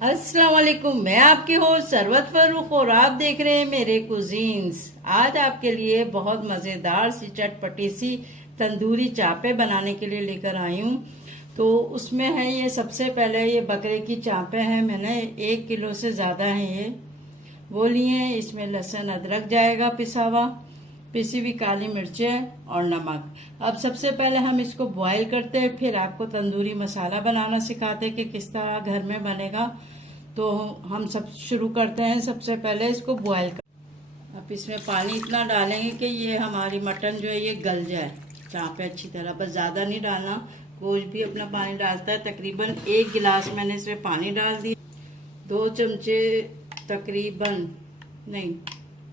अस्सलाम वालेकुम। मैं आपकी होस्ट सरवत फरूख और आप देख रहे हैं मेरे कुजीन्स। आज आपके लिए बहुत मज़ेदार सी चटपटी सी तंदूरी चापे बनाने के लिए लेकर आई हूँ। तो उसमें है ये, सबसे पहले ये बकरे की चापे हैं, मैंने 1 किलो से ज़्यादा हैं ये वो लिए हैं। इसमें लहसुन अदरक जाएगा पिसा हुआ, पिसी हुई काली मिर्चें और नमक। अब सबसे पहले हम इसको बॉईल करते हैं, फिर आपको तंदूरी मसाला बनाना सिखाते हैं कि किस तरह घर में बनेगा। तो हम सब शुरू करते हैं। सबसे पहले इसको बॉईल कर, अब इसमें पानी इतना डालेंगे कि ये हमारी मटन जो है ये गल जाए चापे अच्छी तरह, बस ज़्यादा नहीं डालना। कोई भी अपना पानी डालता है, तकरीबन 1 गिलास मैंने इसमें पानी डाल दिया। 2 चमचे तकरीबन नहीं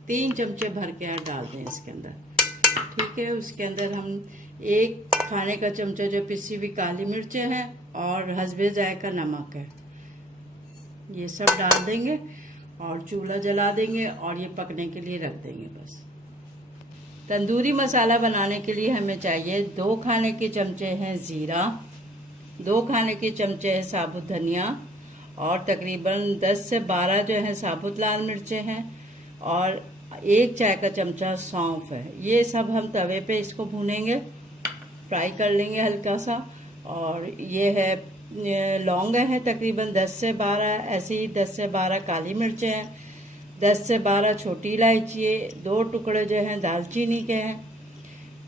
3 चमचे भर के डाल दें इसके अंदर, ठीक है। उसके अंदर हम 1 खाने का चमचा जो पिसी हुई काली मिर्चें हैं और हस्बे जायका नमक है, ये सब डाल देंगे और चूल्हा जला देंगे और ये पकने के लिए रख देंगे बस। तंदूरी मसाला बनाने के लिए हमें चाहिए 2 खाने के चमचे हैं ज़ीरा, 2 खाने के चमचे है साबुत धनिया और तकरीबन 10 से 12 जो है साबुत लाल मिर्चें हैं और 1 चाय का चमचा सौंफ है। ये सब हम तवे पे इसको भूनेंगे, फ्राई कर लेंगे हल्का सा। और ये है लौंग है तकरीबन 10 से 12, ऐसे ही 10 से 12 काली मिर्चें हैं, 10 से 12 छोटी इलायची है, 2 टुकड़े जो हैं दालचीनी के हैं,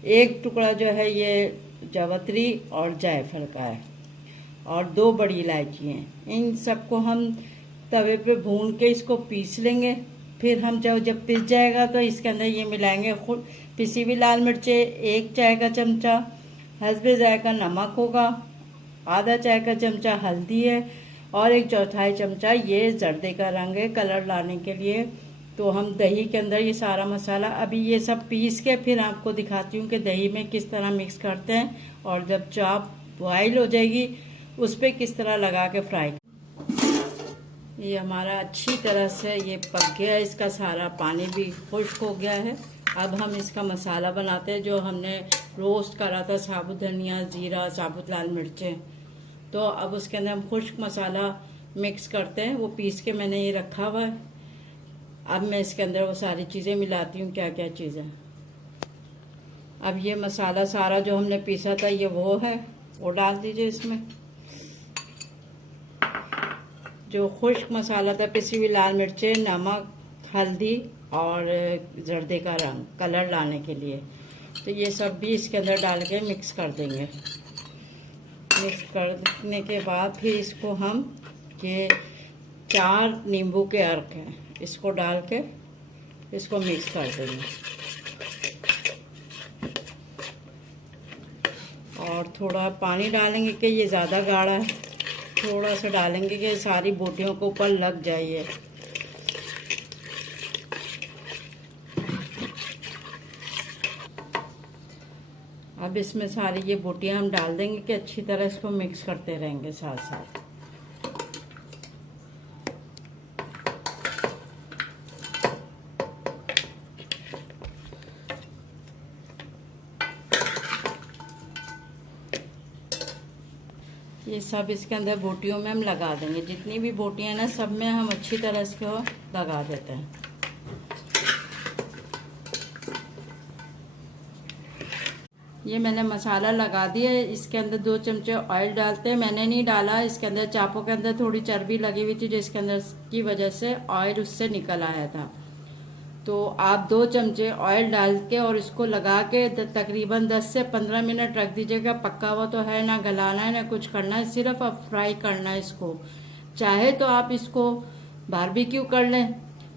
1 टुकड़ा जो है ये जावित्री और जायफल का है और 2 बड़ी इलायची हैं। इन सबको हम तवे पे भून के इसको पीस लेंगे। फिर हम जब पिस जाएगा तो इसके अंदर ये मिलाएंगे खुद पिसी हुई लाल मिर्चें, 1 चाय का चमचा हस्बे जायका नमक होगा, आधा चाय का चमचा हल्दी है और 1/4 चमचा ये जर्दे का रंग है कलर लाने के लिए। तो हम दही के अंदर ये सारा मसाला अभी ये सब पीस के फिर आपको दिखाती हूँ कि दही में किस तरह मिक्स करते हैं और जब चाप बॉयल हो जाएगी उस पर किस तरह लगा के फ्राई। ये हमारा अच्छी तरह से ये पक गया है, इसका सारा पानी भी खुश्क हो गया है। अब हम इसका मसाला बनाते हैं जो हमने रोस्ट करा था, साबुत धनिया, ज़ीरा, साबुत लाल मिर्चें। तो अब उसके अंदर हम खुश्क मसाला मिक्स करते हैं, वो पीस के मैंने ये रखा हुआ है। अब मैं इसके अंदर वो सारी चीज़ें मिलाती हूँ, क्या क्या चीज़ें। अब ये मसाला सारा जो हमने पीसा था ये वो है, वो डाल दीजिए इसमें। जो खुश्क मसाला था, पिसी हुई लाल मिर्चें, नमक, हल्दी और जर्दे का रंग कलर लाने के लिए, तो ये सब भी इसके अंदर डाल के मिक्स कर देंगे। मिक्स करने के बाद फिर इसको हम ये 4 नींबू के अर्क हैं, इसको डाल के इसको मिक्स कर देंगे और थोड़ा पानी डालेंगे कि ये ज़्यादा गाढ़ा है, थोड़ा सा डालेंगे कि सारी बोटियों के ऊपर लग जाए। अब इसमें सारी ये बोटियां हम डाल देंगे कि अच्छी तरह इसको मिक्स करते रहेंगे साथ साथ। ये सब इसके अंदर बोटियों में हम लगा देंगे, जितनी भी बोटियां ना सब में हम अच्छी तरह इसको लगा देते हैं। ये मैंने मसाला लगा दिया, इसके अंदर 2 चमचे ऑयल डालते हैं, मैंने नहीं डाला, इसके अंदर चापों के अंदर थोड़ी चर्बी लगी हुई थी जिसके अंदर की वजह से ऑयल उससे निकल आया था। तो आप 2 चमचे ऑयल डाल के और इसको लगा के तकरीबन 10 से 15 मिनट रख दीजिएगा। पक्का हुआ तो है ना, गलाना है ना कुछ करना है, सिर्फ आप फ्राई करना है इसको। चाहे तो आप इसको बारबेक्यू कर लें,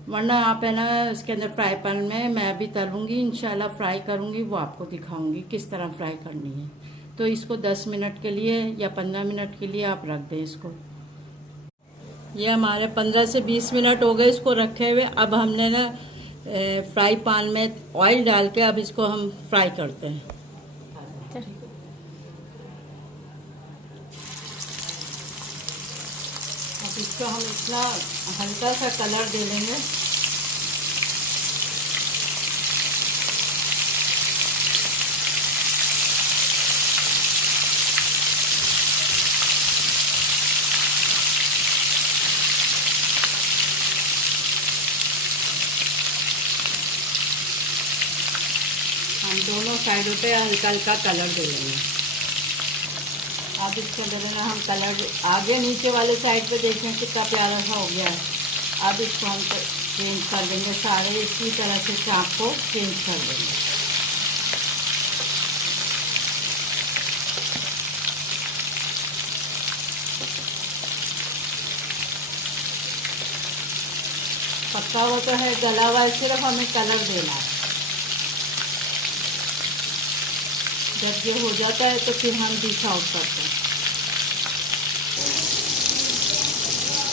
वरना आप है ना इसके अंदर फ्राई पैन में मैं अभी तलूँगी, इंशाल्लाह फ्राई करूँगी, वो आपको दिखाऊँगी किस तरह फ्राई करनी है। तो इसको 10 मिनट के लिए या 15 मिनट के लिए आप रख दें इसको। ये हमारे 15 से 20 मिनट हो गए इसको रखे हुए। अब हमने ना फ्राई पैन में ऑयल डाल के अब इसको हम फ्राई करते हैं। अब इसको हम इतना हल्का सा कलर दे लेंगे। साइडों पे हल्का हल्का कलर दे लेंगे। अब इसके अंदर ना हम कलर आगे नीचे वाले साइड पे देखें कितना प्यारा सा हो गया है। अब इसको हम चेंज कर देंगे, सारे इसी तरह से चाप को चेंज कर देंगे। पक्का हुआ तो है, गला हुआ है, सिर्फ हमें कलर देना है। जब ये हो जाता है तो फिर हम डिश आउट करते हैं।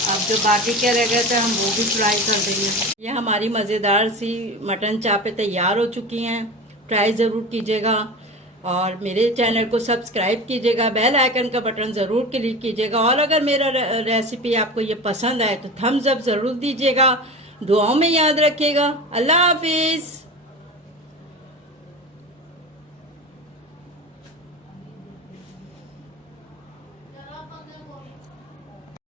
अब जो बाकी के रह गए थे हम वो भी फ्राई कर देंगे। ये हमारी मज़ेदार सी मटन चापे तैयार हो चुकी हैं। ट्राई ज़रूर कीजिएगा और मेरे चैनल को सब्सक्राइब कीजिएगा, बेल आइकन का बटन ज़रूर क्लिक कीजिएगा। और अगर मेरा रेसिपी आपको ये पसंद आए तो थम्स अप ज़रूर दीजिएगा। दुआओं में याद रखिएगा। अल्लाह हाफिज़।